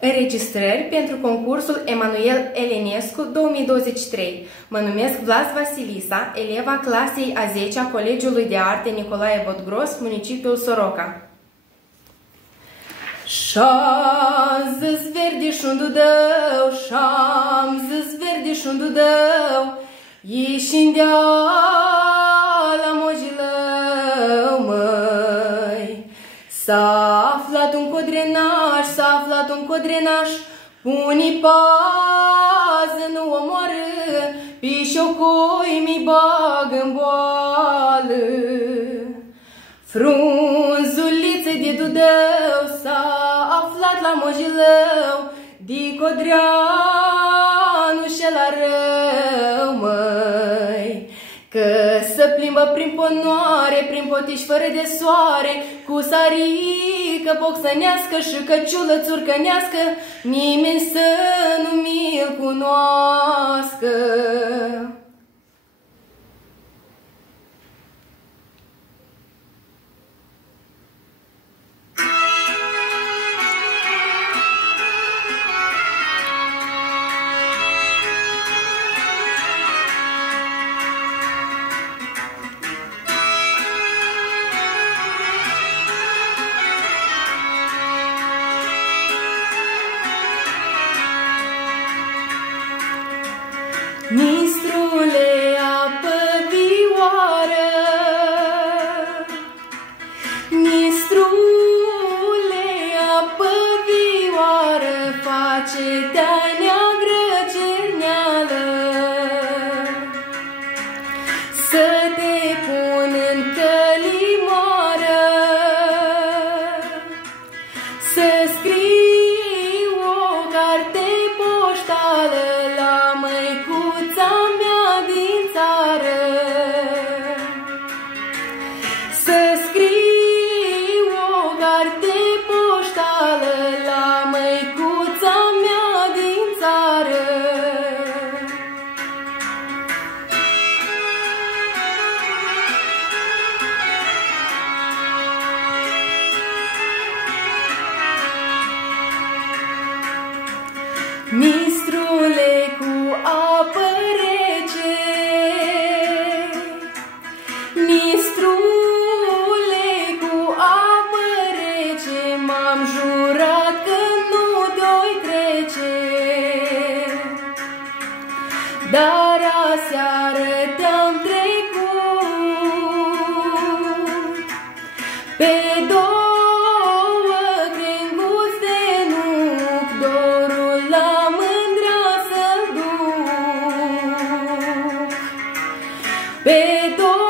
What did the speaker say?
Înregistrări pentru concursul Emanuel Elenescu 2023. Mă numesc Vlas Vasilisa, eleva clasei a 10-a Colegiului de Arte Nicolae Bodgros, municipiul Soroca. Șază-ți verdiș-un dudău, șam-ză-ți verdiș-un dudău, ieși-ndea la mogilău, măi. S-a aflat un codrenaș, s-a aflat un codrenaș, pune pază, nu omoară, pișocoi mi bag în boală. Frunzuliță de dudău s-a aflat la mogilău, de codreanu și-la rău, măi. Că se plimbă prin ponoare, prin potiș fără de soare, cu sarică boxănească și căciulă țurcănească, nimeni să nu mi-l cunoască. Nistrule, apă vioară, nistrule, apă vioară, face-te-a neagră cerneală, să te pun în călimoară, să scriu o carte poștală la măicuța mea din țară, să scriu o carte poștală la măicuța mea din țară. Nistrule cu apă rece, nistrule cu apă rece, m-am jurat că nu te-o trece, dar aseară te-am trecut pe două crenguți de nuc, dorul la mândra să duc. Pe două